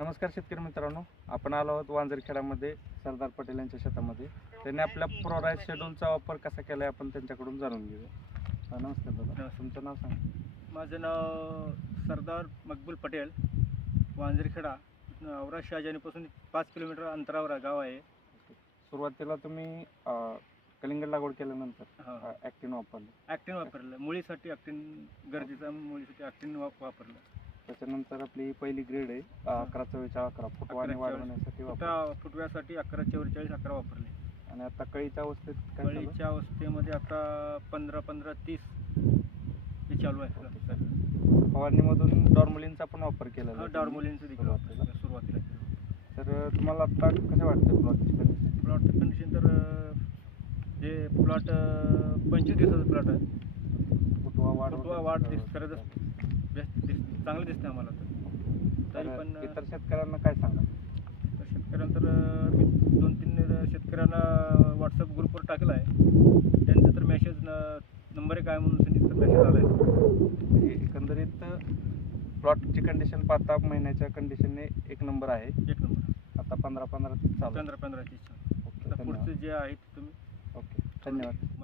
नमस्कार शेतकरी मित्रांनो, आपण आलो आहोत वांजरखेडामध्ये सरदार पटेल यांच्या शेतामध्ये. त्यांनी आपल्या प्रोराइज शेड्यूलचा वापर कसा केला आहे आपण त्यांच्याकडून जाणून घेऊया. नमस्कार दादा, तुमचं नाव सांगा. माझं नाव सरदार मकबूल पटेल, वांजरखेडा औरा शहाजानीपासून 5 किलोमीटर अंतरावर गाव आहे. सुरुवातीला तुम्ही कलिंगड लागवड केल्यानंतर ॲक्टिन वापरलं. ॲक्टिन वापरलं, मुळीसाठी ॲक्टिन गरजेचं, मुळीसाठी ॲक्टिन वापरलं. त्याच्यानंतर आपली पहिली ग्रेड आहे 11-44-11 फुटवा आणि वाढवण्यासाठी फुटव्यासाठी 11-44-11 वापरले. आणि आता कळीच्या अवस्थेत कळीच्या अवस्थेमध्ये आता 15-15-30 हे चालू आहे. फवारणीमधून डॉर्मोलिनचा पण वापर केला. डॉर्मोलिनचं देखील वापरलं सुरुवातीला. तर तुम्हाला आता कसं वाटतं प्लॉटची कंडिशन? तर जे प्लॉट 25 दिवसाचा प्लॉट आहे. फुटवा वाढ चांगलं दिसते आम्हाला. तरी पण इतर शेतकऱ्यांना काय सांगा? तर शेतकऱ्यांना तर मी 2-3 शेतकऱ्यांना व्हॉट्सअप ग्रुपवर टाकलं आहे. त्यांचं तर मेसेज नंबर आहे काय म्हणून सांगितलं, मेसेज आला आहे. एकंदरीत प्लॉटची कंडिशन पाहता महिन्याच्या कंडिशनने एक नंबर आहे. एक नंबर. आता 15-15 चालू. 15-15 पुढचं जे आहे तुम्ही. ओके, धन्यवाद.